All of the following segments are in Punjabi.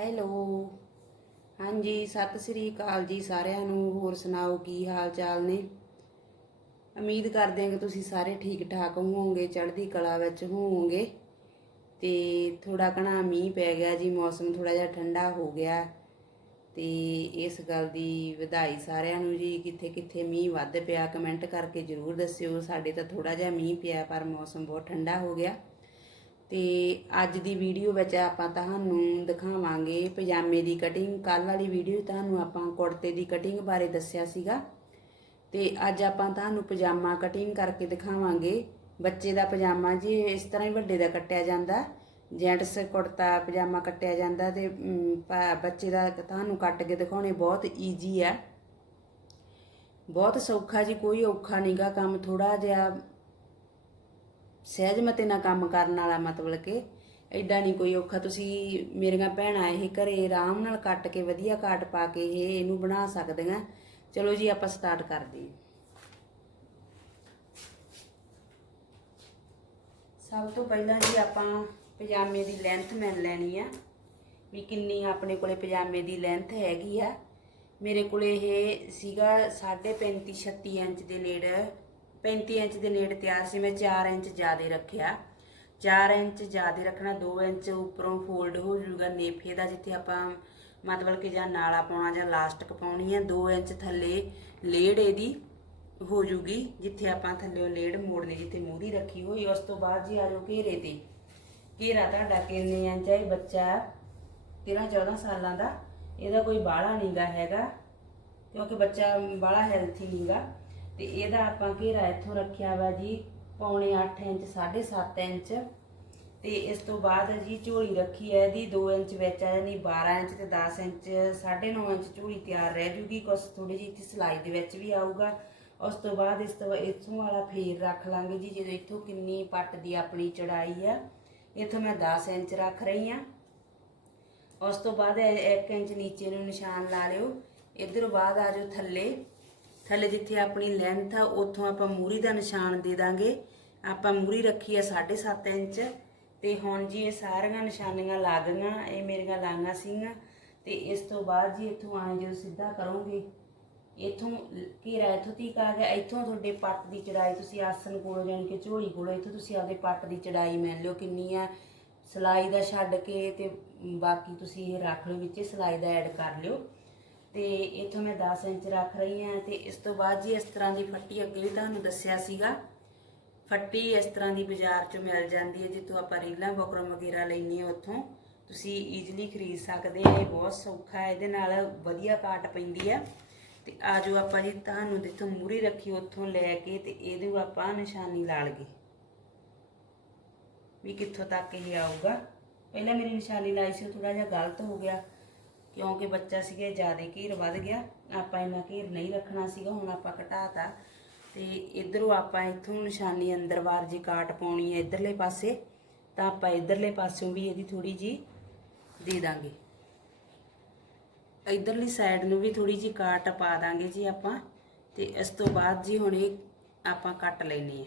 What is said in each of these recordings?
ਹੈਲੋ। ਹਾਂਜੀ, ਸਤਿ ਸ੍ਰੀ ਅਕਾਲ ਜੀ ਸਾਰਿਆਂ ਨੂੰ। ਹੋਰ ਸੁਣਾਓ, ਕੀ ਹਾਲ ਚਾਲ ਨੇ? ਉਮੀਦ ਕਰਦੇ ਹਾਂ ਕਿ ਤੁਸੀਂ ਸਾਰੇ ਠੀਕ ਠਾਕ ਹੋਵੋਗੇ, ਚੜ੍ਹਦੀ ਕਲਾ ਵਿੱਚ ਹੋਵੋਗੇ। ਤੇ ਥੋੜਾ ਘਣਾ ਮੀਂਹ ਪੈ ਗਿਆ ਜੀ, ਮੌਸਮ ਥੋੜਾ ਜਿਹਾ ਠੰਡਾ ਹੋ ਗਿਆ। ਤੇ ਇਸ ਗੱਲ ਦੀ ਵਧਾਈ ਸਾਰਿਆਂ ਨੂੰ ਜੀ ਕਿੱਥੇ ਕਿੱਥੇ ਮੀਂਹ ਵੱਧ ਪਿਆ, ਕਮੈਂਟ ਕਰਕੇ ਜਰੂਰ ਦੱਸਿਓ। ਸਾਡੇ ਤਾਂ ਥੋੜਾ ਜਿਹਾ ਮੀਂਹ ਪਿਆ, ਪਰ ਮੌਸਮ ਬਹੁਤ ਠੰਡਾ ਹੋ ਗਿਆ। ਤੇ ਅੱਜ ਦੀ ਵੀਡੀਓ ਵਿੱਚ ਆਪਾਂ ਤੁਹਾਨੂੰ ਦਿਖਾਵਾਂਗੇ ਪਜਾਮੇ ਦੀ ਕਟਿੰਗ ਕੱਲ ਵਾਲੀ ਵੀਡੀਓ ਤੁਹਾਨੂੰ ਆਪਾਂ ਕੁੜਤੇ ਦੀ ਕਟਿੰਗ ਬਾਰੇ ਦੱਸਿਆ ਸੀਗਾ। ਤੇ ਅੱਜ ਆਪਾਂ ਤੁਹਾਨੂੰ ਪਜਾਮਾ ਕਟਿੰਗ ਕਰਕੇ ਦਿਖਾਵਾਂਗੇ। ਬੱਚੇ ਦਾ ਪਜਾਮਾ ਜੀ ਇਸ ਤਰ੍ਹਾਂ ਹੀ ਵੱਡੇ ਦਾ ਕੱਟਿਆ ਜਾਂਦਾ। ਜੈਂਟਸ ਕੁੜਤਾ ਪਜਾਮਾ ਕੱਟਿਆ ਜਾਂਦਾ ਤੇ ਬੱਚੇ ਦਾ ਤੁਹਾਨੂੰ ਕੱਟ ਕੇ ਦਿਖਾਉਣੇ ਬਹੁਤ ਈਜੀ ਆ। ਬਹੁਤ ਸੌਖਾ ਜੀ, ਕੋਈ ਔਖਾ ਨਹੀਂਗਾ ਕੰਮ। ਥੋੜਾ ਜਿਹਾ ਸਹਿਜ ਮਤੇ ਨਾਲ ਕੰਮ ਕਰਨ ਵਾਲਾ ਮਤਲਬ ਕਿ ਐਡਾ ਨਹੀਂ ਕੋਈ ਔਖਾ। ਤੁਸੀਂ ਮੇਰੀਆਂ ਭੈਣਾਂ ਇਹ ਘਰੇ ਆਰਾਮ ਨਾਲ ਕੱਟ ਕੇ ਵਧੀਆ ਕਾਟ ਪਾ ਕੇ ਇਹ ਇਹਨੂੰ ਬਣਾ ਸਕਦੀਆਂ। ਚਲੋ ਜੀ, ਆਪਾਂ ਸਟਾਰਟ ਕਰਦੇ ਹਾਂ। ਸਭ ਤੋਂ ਪਹਿਲਾਂ ਜੀ ਆਪਾਂ ਪਜਾਮੇ ਦੀ ਲੈਂਥ ਮੰਨ ਲੈਣੀ ਆ। ਵੀ ਕਿੰਨੀ ਆਪਣੇ ਕੋਲੇ ਪਜਾਮੇ ਦੀ ਲੈਂਥ ਹੈਗੀ ਆ। ਮੇਰੇ ਕੋਲੇ ਇਹ ਸੀਗਾ 35 36 ਇੰਚ ਦੇ ਨੇੜੇ 35 ਇੰਚ ਦੇ ਨੇੜੇ ਤਿਆਰ ਸੀ, ਮੈਂ 4 ਇੰਚ ਜ਼ਿਆਦਾ ਰੱਖਿਆ। 4 ਇੰਚ ਜ਼ਿਆਦਾ ਰੱਖਣਾ 2 ਇੰਚ ਉੱਪਰੋਂ ਫੋਲਡ ਹੋ ਜਾਊਗਾ ਨੇਫੇ ਦਾ, ਜਿੱਥੇ ਆਪਾਂ ਮਤਲਬ ਕਿ ਜਾਂ ਨਾਲਾ ਪਾਉਣਾ ਜਾਂ ਲਾਸਟਿਕ ਪਾਉਣੀ ਹੈ 2 ਇੰਚ ਥੱਲੇ ਲੇੜ ਇਹਦੀ ਹੋ ਜੂਗੀ ਜਿੱਥੇ ਆਪਾਂ ਥੱਲੇ ਲੇੜ ਮੋੜਨੀ, ਜਿੱਥੇ ਮੂਹਰੀ ਰੱਖੀ ਹੋਈ, ਉਸ ਤੋਂ ਬਾਅਦ ਜੀ ਆ ਜਾਓ ਘੇਰੇ ਤੇ। ਘੇਰਾ ਤੁਹਾਡਾ ਕਿੰਨੇ ਇੰਚ ਹੈ? ਬੱਚਾ 13 14 ਸਾਲਾਂ ਦਾ, ਇਹਦਾ ਕੋਈ ਬਾਹਲਾ ਨਹੀਂਗਾ ਹੈਗਾ, ਕਿਉਂਕਿ ਬੱਚਾ ਬਾਹਲਾ ਹੈਲਥੀ ਨਹੀਂਗਾ ਤੇ ਇਹਦਾ ਆਪਾਂ ਘੇਰਾ ਇੱਥੋਂ ਰੱਖਿਆ ਵਾ ਜੀ ਪੌਣੇ 8 ਇੰਚ 7.5 ਇੰਚ। ਤੇ ਇਸ ਤੋਂ ਬਾਅਦ ਜੀ ਝੋਲੀ ਰੱਖੀ ਹੈ ਇਹਦੀ 2 ਇੰਚ ਵਿੱਚ ਆ ਜਾਣੀ 12 ਇੰਚ ਤੇ 10 ਇੰਚ 9.5 ਇੰਚ ਝੋਲੀ ਤਿਆਰ ਰਹਿ ਜੂਗੀ। ਕੁਛ ਥੋੜੀ ਜਿਹੀ ਇੱਥੇ ਸਿਲਾਈ ਦੇ ਵਿੱਚ ਵੀ ਆਊਗਾ। ਉਸ ਤੋਂ ਬਾਅਦ ਇਸ ਤੋਂ ਇੱਥੋਂ ਵਾਲਾ ਫੇਰ ਰੱਖ ਲਾਂਗੇ ਜੀ, ਜਦੋਂ ਇੱਥੋਂ ਕਿੰਨੀ ਪੱਟ ਦੀ ਆਪਣੀ ਚੜਾਈ ਆ। ਇੱਥੋਂ ਮੈਂ 10 ਇੰਚ ਰੱਖ ਰਹੀ ਆ। ਉਸ ਤੋਂ ਬਾਅਦ 1 ਇੰਚ ਨੀਚੇ ਨੂੰ ਨਿਸ਼ਾਨ ਲਾ ਲਿਓ। ਇਧਰ ਬਾਅਦ ਆ ਜਾਓ ਥੱਲੇ। ਥੱਲੇ ਜਿੱਥੇ ਆਪਣੀ ਲੈਂਥ ਆ, ਉੱਥੋਂ ਆਪਾਂ ਮੂਰੀ ਦਾ ਨਿਸ਼ਾਨ ਦੇ ਦਾਂਗੇ। ਆਪਾਂ ਮੂਰੀ ਰੱਖੀ ਆ 7.5 ਇੰਚ। ਤੇ ਹੁਣ ਜੀ ਇਹ ਸਾਰੀਆਂ ਨਿਸ਼ਾਨੀਆਂ ਲੱਗ ਗਈਆਂ, ਇਹ ਮੇਰੀਆਂ ਲਾਈਆਂ ਸੀਗੀਆਂ। ਤੇ ਇਸ ਤੋਂ ਬਾਅਦ ਜੀ ਇੱਥੋਂ ਆਏ ਜਦੋਂ ਸਿੱਧਾ ਕਰੋਗੇ, ਇੱਥੋਂ ਘੇਰਾ ਇੱਥੋਂ ਤੀਕ ਆ ਗਿਆ। ਇੱਥੋਂ ਤੁਹਾਡੇ ਪੱਟ ਦੀ ਚੜਾਈ ਤੁਸੀਂ ਆਸਨ ਕੋਲੋਂ ਜਾਣੀ ਕਿ ਝੋਲੀ ਕੋਲੋਂ, ਇੱਥੋਂ ਤੁਸੀਂ ਆਪਦੇ ਪੱਟ ਦੀ ਚੜਾਈ ਮੰਨ ਲਿਓ ਕਿੰਨੀ ਆ। ਸਿਲਾਈ ਦਾ ਛੱਡ ਕੇ ਤੇ ਬਾਕੀ ਤੁਸੀਂ ਇਹ ਰੱਖ ਲਓ ਵਿੱਚ, ਸਿਲਾਈ ਦਾ ਐਡ ਕਰ ਲਿਓ। ਤੇ ਇੱਥੋਂ ਮੈਂ 10 ਇੰਚ ਰੱਖ ਰਹੀ ਹਾਂ ਤੇ ਇਸ ਤੋਂ ਬਾਅਦ ਜੀ ਇਸ ਤਰ੍ਹਾਂ ਦੀ ਫੱਟੀ ਅੱਗੇ ਵੀ ਤੁਹਾਨੂੰ ਦੱਸਿਆ ਸੀਗਾ। ਫੱਟੀ ਇਸ ਤਰ੍ਹਾਂ ਦੀ ਬਾਜ਼ਾਰ 'ਚੋਂ ਮਿਲ ਜਾਂਦੀ ਹੈ, ਜਿੱਥੋਂ ਆਪਾਂ ਰੀਲਾਂ ਬੁਕਰਮ ਵਗੈਰਾ ਲੈਣੀ ਆ ਉੱਥੋਂ। ਤੁਸੀਂ ਈਜ਼ੀਲੀ ਖਰੀਦ ਸਕਦੇ ਆ ਇਹ ਬਹੁਤ ਸੌਖਾ ਹੈ, ਇਹਦੇ ਨਾਲ ਵਧੀਆ ਕਾਟ ਪੈਂਦੀ ਆ ਤੇ ਆਜੋ ਆਪਾਂ ਜੀ ਤੁਹਾਨੂੰ ਜਿੱਥੋਂ ਮੂਰੀ ਰੱਖੀ ਉੱਥੋਂ ਲੈ ਕੇ ਤੇ ਇਹਦੇ ਆਪਾਂ ਨਿਸ਼ਾਨੀ ਲਾ ਲਈਏ ਵੀ ਕਿੱਥੋਂ ਤੱਕ ਇਹ ਆਊਗਾ। ਪਹਿਲਾਂ ਮੇਰੀ ਨਿਸ਼ਾਨੀ ਲਾਈ ਸੀ ਥੋੜਾ ਜਿਹਾ ਗਲਤ ਹੋ ਗਿਆ। ਕਿਉਂਕਿ ਬੱਚਾ ਸੀਗਾ ਜ਼ਿਆਦਾ ਘੇਰ ਵੱਧ ਗਿਆ। ਆਪਾਂ ਇੰਨਾ ਘੇਰ ਨਹੀਂ ਰੱਖਣਾ ਸੀਗਾ, ਹੁਣ ਆਪਾਂ ਘਟਾਤਾ। ਤੇ ਇਧਰੋਂ ਆਪਾਂ ਇੱਥੋਂ ਨਿਸ਼ਾਨੀ ਅੰਦਰ ਬਾਰ ਜੀ ਕਾਟ ਪਾਉਣੀ ਹੈ ਇਧਰਲੇ ਪਾਸੇ, ਤਾਂ ਆਪਾਂ ਇਧਰਲੇ ਪਾਸਿਓਂ ਵੀ ਇਹਦੀ ਥੋੜੀ ਜੀ ਦੇ ਦਾਂਗੇ। ਇਧਰਲੀ ਸਾਈਡ ਨੂੰ ਵੀ ਥੋੜੀ ਜੀ ਕਾਟ ਪਾ ਦਾਂਗੇ ਜੀ ਆਪਾਂ, ਤੇ ਇਸ ਤੋਂ ਬਾਅਦ ਜੀ ਹੁਣ ਇਹ ਆਪਾਂ ਕੱਟ ਲੈਣੀ ਹੈ।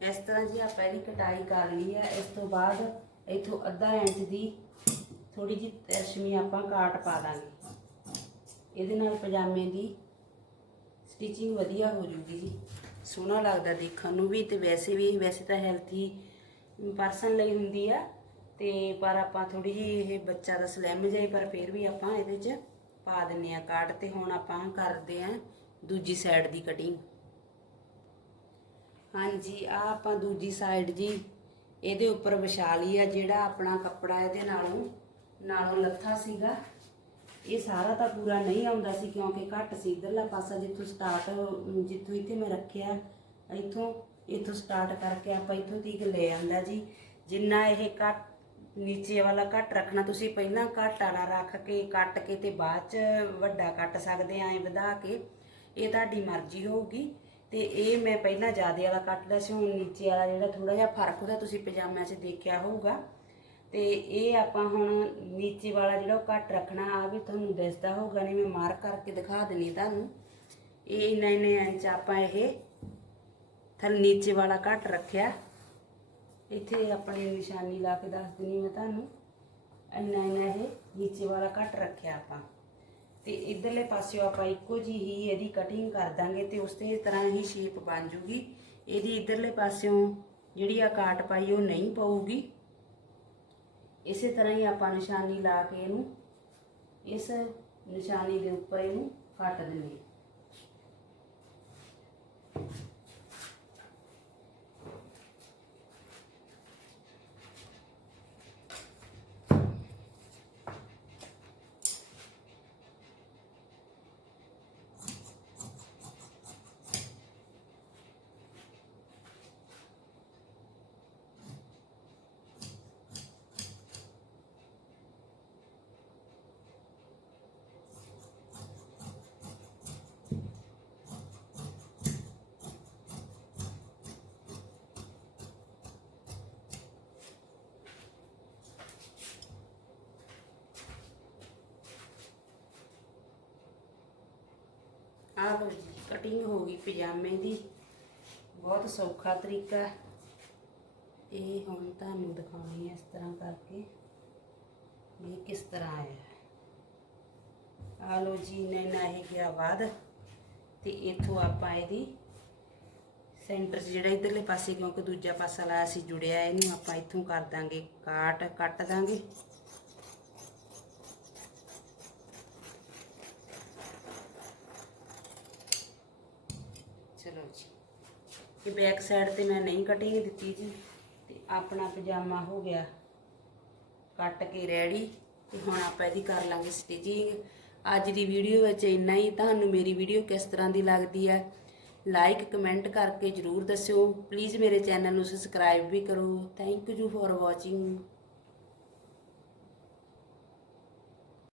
ਇਸ ਤਰ੍ਹਾਂ ਜੀ ਆਪਾਂ ਇਹਦੀ ਕਟਾਈ ਕਰ ਲਈ ਹੈ। ਇਸ ਤੋਂ ਬਾਅਦ ਇਥੋਂ ਅੱਧਾ ਇੰਚ ਦੀ ਥੋੜੀ ਜਿਹੀ ਰਸ਼ਮੀ ਆਪਾਂ ਕਾਟ ਪਾ ਦਾਂਗੇ। ਇਹਦੇ ਨਾਲ ਪਜਾਮੇ ਦੀ ਸਟਿਚਿੰਗ ਵਧੀਆ ਹੋ ਜੂਗੀ ਜੀ। ਸੋਹਣਾ ਲੱਗਦਾ ਦੇਖਣ ਨੂੰ ਵੀ ਤੇ ਵੈਸੇ ਵੀ, ਵੈਸੇ ਤਾਂ ਹੈਲਥੀ ਪਰਸਨ ਲਈ ਹੁੰਦੀ ਆ। ਤੇ ਪਰ ਆਪਾਂ ਥੋੜੀ ਜਿਹੀ ਇਹ ਬੱਚਾ ਦਾ ਸਲੈਮ ਜਾਈ ਪਰ ਫਿਰ ਵੀ ਆਪਾਂ ਇਹਦੇ 'ਚ ਪਾ ਦਿੰਨੇ ਆ ਕਾਟ। ਤੇ ਹੁਣ ਆਪਾਂ ਕਰਦੇ ਆ ਦੂਜੀ ਸਾਈਡ ਦੀ ਕਟਿੰਗ ਹਾਂਜੀ ਆ ਆਪਾਂ ਦੂਜੀ ਸਾਈਡ ਜੀ, ਇਹਦੇ ਉੱਪਰ ਵਿਛਾ ਲਈ ਆ, ਜਿਹੜਾ ਆਪਣਾ ਕੱਪੜਾ ਇਹਦੇ ਨਾਲੋਂ ਨਾਲੋਂ ਲੱਥਾ ਸੀਗਾ। ਇਹ ਸਾਰਾ ਤਾਂ ਪੂਰਾ ਨਹੀਂ ਆਉਂਦਾ ਸੀ, ਕਿਉਂਕਿ ਘੱਟ ਸੀ, ਇਧਰਲਾ ਪਾਸਾ ਜਿੱਥੋਂ ਸਟਾਰਟ ਜਿੱਥੋਂ ਇੱਥੇ ਮੈਂ ਰੱਖਿਆ, ਇੱਥੋਂ ਇੱਥੋਂ ਸਟਾਰਟ ਕਰਕੇ ਆਪਾਂ ਇੱਥੋਂ ਤੀਕ ਲੈ ਆਂਦਾ ਜੀ। ਜਿੰਨਾ ਇਹ ਕੱਟ ਨੀਚੇ ਵਾਲਾ ਕੱਟ ਰੱਖਣਾ, ਤੁਸੀਂ ਪਹਿਲਾਂ ਕੱਟ ਵਾਲਾ ਰੱਖ ਕੇ, ਕੱਟ ਕੇ ਤੇ ਬਾਅਦ ਚ ਵੱਡਾ ਕੱਟ ਸਕਦੇ ਆਂ ਵਧਾ ਕੇ, ਇਹ ਤੁਹਾਡੀ ਮਰਜ਼ੀ ਹੋਊਗੀ। ਤੇ ਇਹ ਮੈਂ ਪਹਿਲਾਂ ਜਿਆਦੇ ਵਾਲਾ ਕੱਟਦਾ ਸੀ, ਹੁਣ ਨੀਚੇ ਵਾਲਾ ਜਿਹੜਾ ਥੋੜਾ ਜਿਹਾ ਫ਼ਰਕ ਉਹਦਾ ਤੁਸੀਂ ਪਜਾਮਿਆਂ 'ਚ ਦੇਖਿਆ ਹੋਊਗਾ। ਤੇ ਇਹ ਆਪਾਂ ਹੁਣ ਨੀਚੇ ਵਾਲਾ ਜਿਹੜਾ ਉਹ ਕੱਟ ਰੱਖਣਾ ਆ ਵੀ ਤੁਹਾਨੂੰ ਦਿਸਦਾ ਹੋਊਗਾ, ਨਹੀਂ ਮੈਂ ਮਾਰਕ ਕਰਕੇ ਦਿਖਾ ਦਿੰਨੀ ਤੁਹਾਨੂੰ। ਇਹ ਇੰਨਾ ਇੰਨਾ ਇੰਚ ਆਪਾਂ ਇਹ ਥਲ ਨੀਚੇ ਵਾਲਾ ਕੱਟ ਰੱਖਿਆ। ਇੱਥੇ ਆਪਣੀ ਨਿਸ਼ਾਨੀ ਲਾ ਕੇ ਦੱਸ ਦਿੰਨੀ ਮੈਂ ਤੁਹਾਨੂੰ। ਇੰਨਾ ਇੰਨਾ ਇਹ ਨੀਚੇ ਵਾਲਾ ਕੱਟ ਰੱਖਿਆ ਆਪਾਂ। ਤੇ ਇਧਰਲੇ ਪਾਸਿਓ ਆਪਾਂ ਇੱਕੋ ਜੀ ਹੀ ਇਹਦੀ ਕਟਿੰਗ ਕਰ ਦਾਂਗੇ ਤੇ ਉਸੇ ਤਰ੍ਹਾਂ ਹੀ ਸ਼ੇਪ ਬਣ ਜੂਗੀ। ਇਹਦੀ ਇਧਰਲੇ ਪਾਸਿਓਂ ਜਿਹੜੀ ਆ ਕਾਟ ਪਾਈ ਉਹ ਨਹੀਂ ਪਊਗੀ। ਇਸੇ ਤਰ੍ਹਾਂ ਹੀ ਆਪਾਂ ਨਿਸ਼ਾਨੀ ਲਾ ਕੇ ਇਹਨੂੰ, ਇਸ ਨਿਸ਼ਾਨੀ ਦੇ ਉੱਪਰ ਇਹਨੂੰ ਕੱਟ ਦਿੰਦੇ ਹਾਂ ਕਟਿੰਗ ਹੋ ਗਈ ਪਜਾਮੇ ਦੀ। ਬਹੁਤ ਸੌਖਾ ਤਰੀਕਾ ਇਹ ਹੁਣ ਤੁਹਾਨੂੰ ਦਿਖਾਉਣੀ ਹੈ ਇਸ ਤਰ੍ਹਾਂ ਕਰਕੇ। ਵੀ ਇਹ ਕਿਸ ਤਰ੍ਹਾਂ ਆਇਆ ਆ ਲਓ ਜੀ ਨੈਣਾ ਇਹ ਗਿਆ ਬਾਅਦ। ਤੇ ਇੱਥੋਂ ਆਪਾਂ ਇਹਦੀ ਸੈਂਟਰ 'ਚ ਜਿਹੜਾ ਇਧਰਲੇ ਪਾਸੇ, ਕਿਉਂਕਿ ਦੂਜਾ ਪਾਸਾ ਲਾਇਆ ਸੀ, ਜੁੜਿਆ ਇਹਨੂੰ, ਆਪਾਂ ਇੱਥੋਂ ਕਰ ਦਾਂਗੇ, ਕਾਟ ਕੱਟ ਦਾਂਗੇ। ਚਲੋ ਜੀ ਇਹ ਬੈਕ ਸਾਈਡ ਤੇ ਮੈਂ ਨਹੀਂ ਕਟਿੰਗ ਦਿੱਤੀ ਜੀ। ਤੇ ਆਪਣਾ ਪਜਾਮਾ ਹੋ ਗਿਆ। ਕੱਟ ਕੇ ਰੈਡੀ ਤੇ ਹੁਣ ਆਪਾਂ ਇਹਦੀ ਕਰ ਲਾਂਗੇ ਸਟਿਚਿੰਗ ਅੱਜ ਦੀ ਵੀਡੀਓ ਵਿੱਚ ਇੰਨਾ ਹੀ। ਤੁਹਾਨੂੰ ਮੇਰੀ ਵੀਡੀਓ ਕਿਸ ਤਰ੍ਹਾਂ ਦੀ ਲੱਗਦੀ ਹੈ? ਲਾਈਕ ਕਮੈਂਟ ਕਰਕੇ ਜਰੂਰ ਦੱਸਿਓ। ਪਲੀਜ਼ ਮੇਰੇ ਚੈਨਲ ਨੂੰ ਸਬਸਕ੍ਰਾਈਬ ਵੀ ਕਰੋ। Thank you for watching